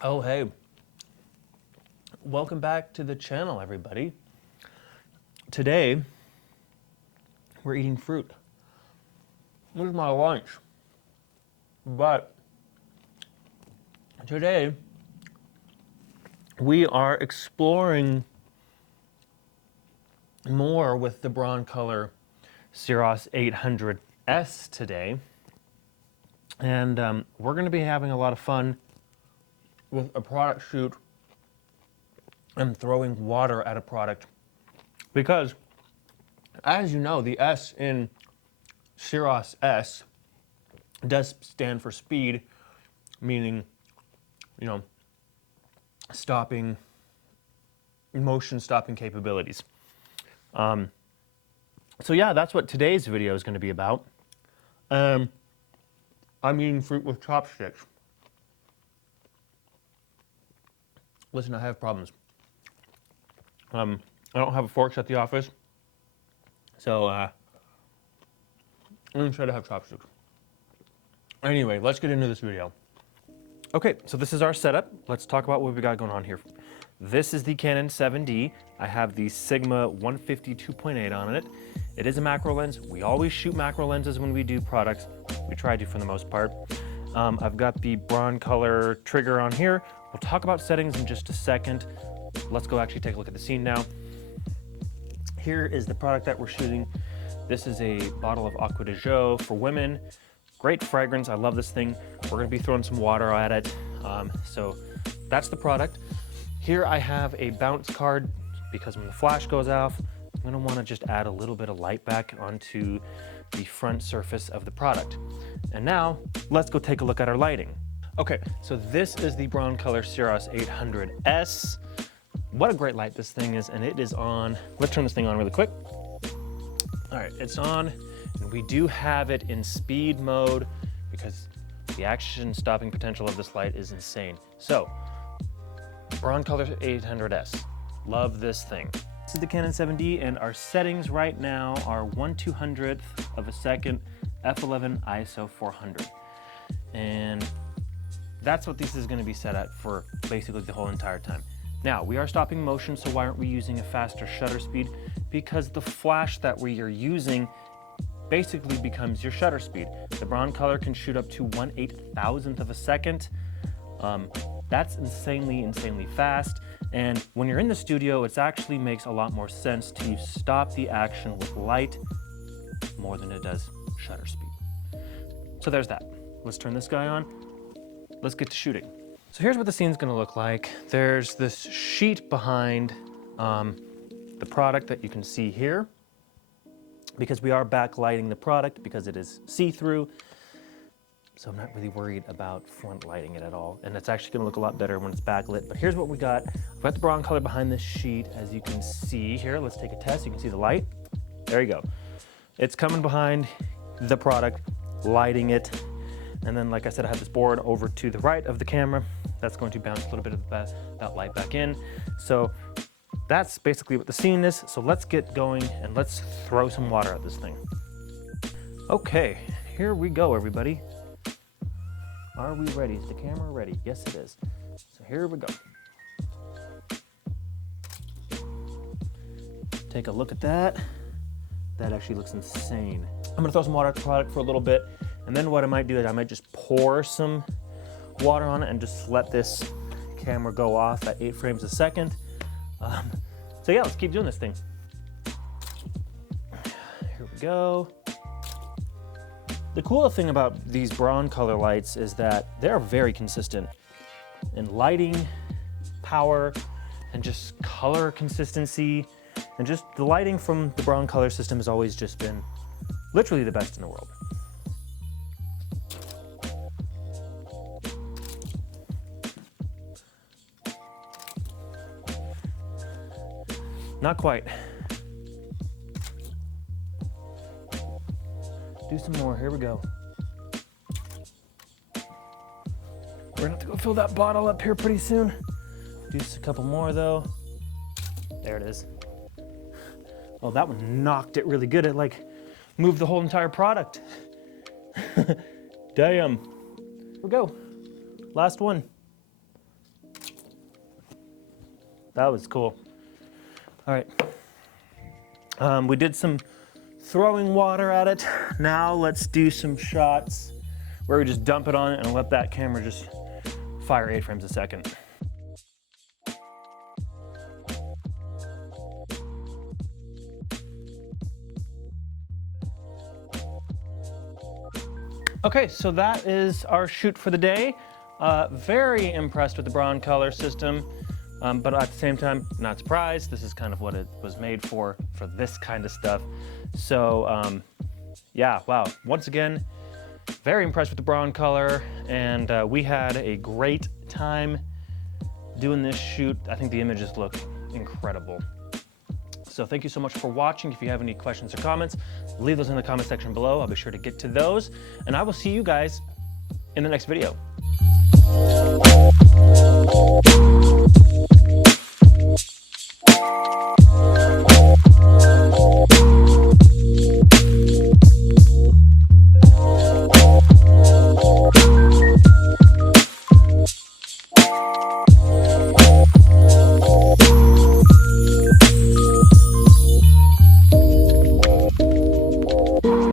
Oh, hey. Welcome back to the channel, everybody. Today, we're eating fruit. This is my lunch. But today, we are exploring more with the Broncolor Siros 800S today. And we're going to be having a lot of fun with a product shoot and throwing water at a product. Because, as you know, the S in Siros S does stand for speed, meaning, stopping, motion stopping capabilities. So yeah, that's what today's video is going to be about. I'm eating fruit with chopsticks. Listen, I have problems. I don't have forks at the office, so I'm going to try to have chopsticks. Anyway, let's get into this video. Okay, so this is our setup. Let's talk about what we got going on here. This is the Canon 7D. I have the Sigma 150 2.8 on it. It is a macro lens. We always shoot macro lenses when we do products. We try to for the most part. I've got the Broncolor trigger on here. We'll talk about settings in just a second. Let's go actually take a look at the scene now. Here is the product that we're shooting. This is a bottle of Aqua de Jo for women. Great fragrance, I love this thing. We're gonna be throwing some water at it. So that's the product. Here I have a bounce card because when the flash goes off, I'm gonna wanna just add a little bit of light back onto the front surface of the product. And now, let's go take a look at our lighting. Okay, so this is the Broncolor Siros 800S. What a great light this thing is, and it is on. Let's turn this thing on really quick. All right, it's on, and we do have it in speed mode because the action stopping potential of this light is insane. So, Broncolor 800S, love this thing. This is the Canon 7D, and our settings right now are 1/200th of a second, f11 ISO 400. And that's what this is gonna be set at for basically the whole entire time. Now, we are stopping motion, so why aren't we using a faster shutter speed? Because the flash that we are using basically becomes your shutter speed. The Broncolor can shoot up to 1/8000th of a second. That's insanely fast. And when you're in the studio, it actually makes a lot more sense to stop the action with light more than it does shutter speed. So there's that. Let's turn this guy on. Let's get to shooting. So here's what the scene's gonna look like. There's this sheet behind the product that you can see here because we are backlighting the product because it is see-through. So I'm not really worried about front lighting it at all. And it's actually gonna look a lot better when it's backlit. But here's what we got. We've got the Broncolor behind this sheet, as you can see here. Let's take a test. You can see the light. There you go. It's coming behind the product, lighting it. And then, like I said, I have this board over to the right of the camera. That's going to bounce a little bit of that light back in. So that's basically what the scene is. So let's get going and let's throw some water at this thing. Okay, here we go, everybody. Are we ready? Is the camera ready? Yes, it is. So here we go. Take a look at that. That actually looks insane. I'm gonna throw some water at the product for a little bit, and then what I might do is I might just pour some water on it and just let this camera go off at 8 frames a second. So yeah, let's keep doing this thing. Here we go. The cool thing about these Broncolor lights is that they're very consistent in lighting, power, and just color consistency. And just the lighting from the Broncolor system has always just been literally the best in the world. Not quite. Do some more, here we go. We're gonna have to go fill that bottle up here pretty soon. Do just a couple more though. There it is. Oh, that one knocked it really good. It like moved the whole entire product. Damn. Here we go. Last one. That was cool. All right. We did some throwing water at it. Now let's do some shots where we just dump it on it and let that camera just fire 8 frames a second. Okay, so that is our shoot for the day. Very impressed with the Broncolor system, but at the same time, not surprised. This is kind of what it was made for this kind of stuff. So yeah, wow. Once again, very impressed with the Broncolor, and we had a great time doing this shoot. I think the images look incredible. So thank you so much for watching. If you have any questions or comments, leave those in the comment section below. I'll be sure to get to those, and I will see you guys in the next video.